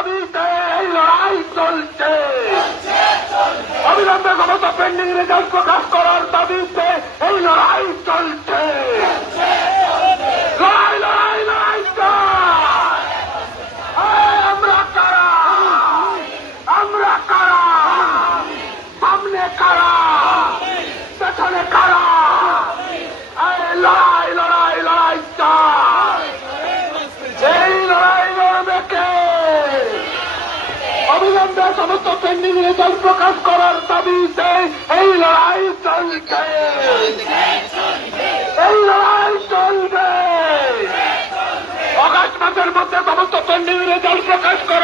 দাবিতে এই লড়াই চলছে। অবিলম্বে সমস্ত পেন্ডিং রেজাল্ট প্রকাশ করার দাবিতে এই লড়াই চলছে। লড়াই লড়াই লড়াই চাই। আমরা কারা? আমরা কারা? সামনে কারা? পেছনে কারা? লড়াই লড়াই লড়াই চাই। এই লড়াই লড়বে কে? অবিলম্বে সমস্ত পেন্ডিং রেজাল্ট প্রকাশ করার দাবিতে এই লড়াই চলছে। এই লড়াই চলবে। অগাস্ট মাসের মধ্যে সমস্ত পেন্ডিং রেজাল্ট প্রকাশ করা